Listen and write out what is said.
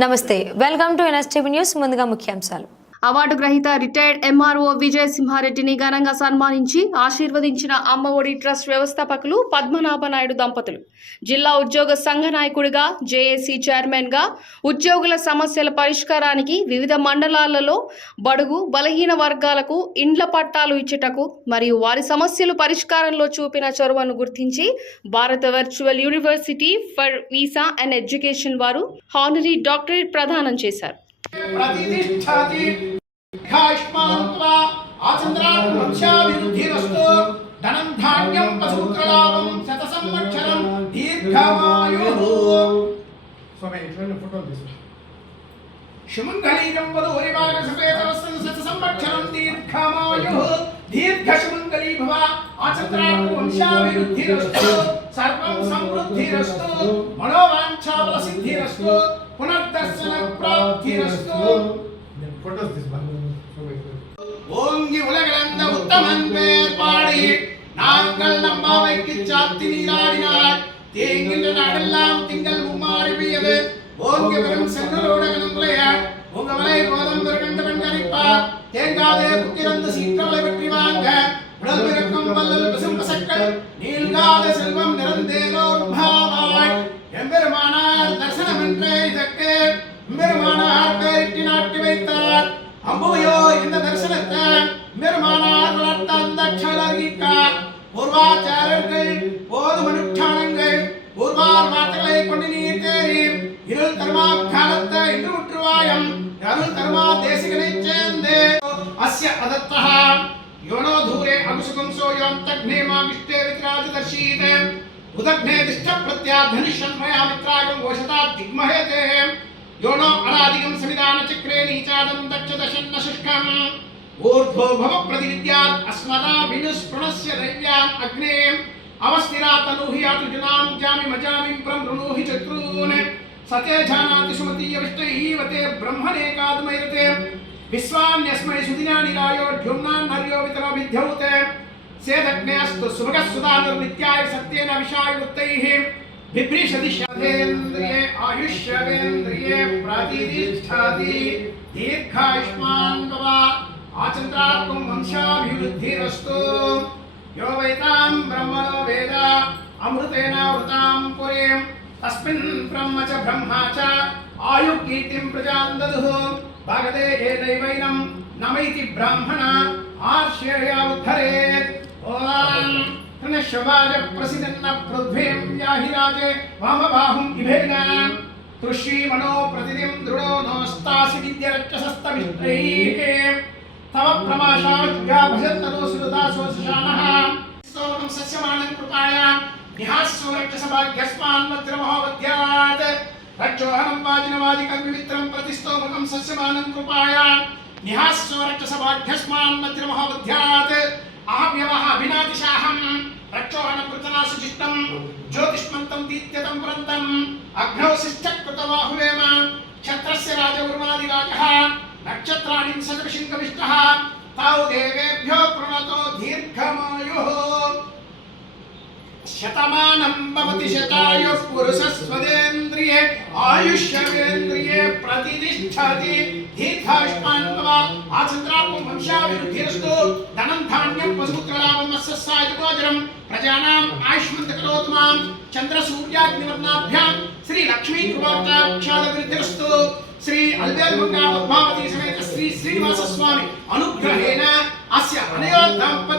నమస్తే, welcome to NSTV news. ముందుగా ముఖ్యాంశాలు. అవార్డు గ్రహీత రిటైర్డ్ ఎంఆర్ఓ విజయ్ సింహారెడ్డిని ఘనంగా సన్మానించి ఆశీర్వదించిన అమ్మఒడి ట్రస్ట్ వ్యవస్థాపకులు పద్మనాభ నాయుడు దంపతులు. జిల్లా ఉద్యోగ సంఘ నాయకుడిగా, జేఏసీ చైర్మన్గా ఉద్యోగుల సమస్యల పరిష్కారానికి వివిధ మండలాలలో బడుగు బలహీన వర్గాలకు ఇండ్ల పట్టాలు ఇచ్చుటకు మరియు వారి సమస్యలు పరిష్కారంలో చూపిన చొరవను గుర్తించి భారత virtual university for visa and education వారు హానరీ డాక్టరేట్ ప్రదానం చేశారు. प्रतिष्ठाति दीर्घायुष्मान्त्वा आचन्द्रात्मक्षाभिवृद्धिरस्तु धनं धान्यं पशुपुत्रलाभं शतसंवत्सरं दीर्घमायुः शुमङ्गलीकं वधूरिवागसमेतवस्तं शतसंवत्सरं दीर्घमायुः दीर्घशुमङ्गली भव आचन्द्रात्मवंशाभिवृद्धिरस्तु सर्वं समृद्धिरस्तु मनोवाञ्छाफलसिद्धिरस्तु पुनर्दर्शन प्राप्तिरस्तु ஓங்கி உலகளந்த உத்தமன் பேர் பாடி நாங்கள் நம்மாவைக்கு சாத்தி நீராடினார் தேங்கின்ற நாடெல்லாம் திங்கள் மும்மாறி பெய்யது ஓங்கி வரும் சென்னலோடகனும் விளையாட் உங்க வலை போதம் பெருகண்டவன் கணிப்பார் தேங்காதே புத்திரந்து சீற்றவளை வெற்றி வாங்க உடல் விருக்கும் வல்லல் பசும் பசக்கள் நீள்காத செல்வம் நிறந்தேனோர் பாவாய் எம்பெருமானார் தரிசனம் என்றே இதற்கு எம்பெருமானார் பேரிட்டு நாட்டி வைத்தார் அம்புவையோ இந்த தரிசனத்தை எம்பெருமானார் வளர்த்த அந்த அக்ஷரகிக்கார் பூர்வாச்சாரர்கள் போதும் அனுஷ்டானங்கள் பூர்வார் வார்த்தைகளை கொண்டு நீர் தேறி இருள் தர்மா காலத்தை இன்று உற்றுவாயம் அருள் தர்மா தேசிகனைச் சேர்ந்து அஸ்ய அதத்தः योनो धूरे अभिषुकं सोऽयं तग्ने मामिष्टे वित्राजदर्शीते उदग्ने तिष्ठ प्रत्याधनिष्यन् मया मित्रागं वोषता दिग्महेते योनो अनादिगं समिदान चक्रे नीचादं दक्षदशन्न शुष्कम् ऊर्ध्वो भव प्रतिविद्यात् अस्मदा विनुस्पृणस्य दैव्यान् अग्ने अवस्थिरा तनूहि यातुजनां जामि मजामि ब्रह्मणूहि चक्रून् सते जानाति सुमतीयविष्टैवते ब्रह्मणेकादमैरते विश्वान्यस्मै सुदिनानिरायो ध्युम्नान्हर्यो वितरविध्यौते सेदग्नेऽस्तु सुभगस्सुधानुर्नित्याय सत्येन विषायुक्तैः बिभ्रीषति शतेन्द्रिये आयुष्यवेन्द्रिये प्रतिष्ठति दीर्घायुष्मान् भव आचन्द्रात्मं वंशाभिवृद्धिरस्तु यो वैतां ब्रह्मणो वेद अमृतेनावृतां पुरीं तस्मिन् ब्रह्म च ब्रह्मा च आयुकीर्तिं प्रजां ददुः भागदे एनैवैनं नमैति ब्राह्मण आश्रया उद्धरेत् ओम तृणश्ववाज प्रसिदन्न पृथ्वीं याहि राजे वामबाहुं इभेन तृषी मनो प्रतिदिं दृढो नोस्तासि विद्यरक्षसस्तमिष्टैः तव प्रमाशाज्ञा भजन्तनो सुरदासो सुशानः स्तोमं सस्यमानं कृपाया निहास्सो रक्षसभाग्यस्मान् मद्रमहोवद्यात् रक्षोहनं वाजिनवाजिकर्मिमित्रं प्रतिस्तोमकं सस्यमानं कृपाया निहास्सो रक्षसभाग्यस्मान् मद्रमहोवद्यात् अहम्यवः अभिनातिशाहं रक्षोहनकृतनासु चित्तं ज्योतिष्मन्तं दीप्त्यतं पुरन्तम् अग्नौ शिष्टकृतबाहुवेम क्षत्रस्य राजवर्मादिराजः नक्षत्राणि सदृशिङ्गविष्टः तौ देवेभ्यो प्रणतो दीर्घमायुः शतमानं भवति शतायुः पुरुषस्वदेन्द्रिये आयुष्यवेन्द्रिये प्रतिष्ठति दीर्घायुष्मान् भव आचन्द्रात्मं वंशाभिवृद्धिरस्तु धनं धान्यं पशुपुत्रलाभं मत्स्यसायुगोचरं प्रजानाम् आयुष्मन्तकरोतु मां चन्द्रसूर्याग्निवर्णाभ्यां श्री लक्ष्मी कृपाक्षादवृद्धिरस्तु श्री अल्बेल्मङ्गा पद्मावती समेत श्री श्रीनिवास स्वामी अनुग्रहेण अस्य अनयो दाम्पत्य